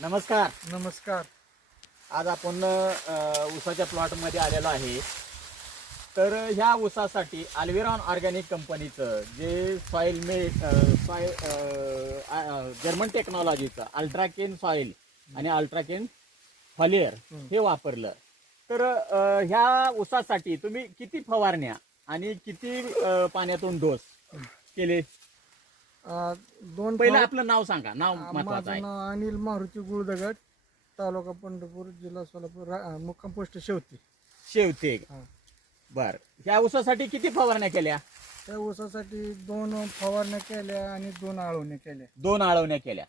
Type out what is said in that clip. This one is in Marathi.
नमस्कार. नमस्कार. आज आपण ऊसाच्या प्लॉटमध्ये आलेलो आहे. तर ह्या ऊसासाठी अल्विरॉन ऑर्गॅनिक कंपनीचं जे जर्मन टेक्नॉलॉजीचं अल्ट्राकेन सॉइल आणि अल्ट्राकेन फॉलियर हे वापरलं. तर ह्या ऊसासाठी तुम्ही किती फवारण्या आणि किती पाण्यातून डोस केले? दोन पहिलं आपलं नाव सांगा. नाव महत्वाचं माझं आहे. नाव अनिल मारुती गुळदगड, तालुका पंढरपूर, जिल्हा सोलापूर, मुक्काम पोस्ट शेवती. शेवते. हा. बर, ह्या ऊसासाठी किती फवारण्या केल्या? त्या ऊसासाठी 2 फवारण्या केल्या आणि 2 आळवण्या केल्या. 2 आळवण्या केल्या.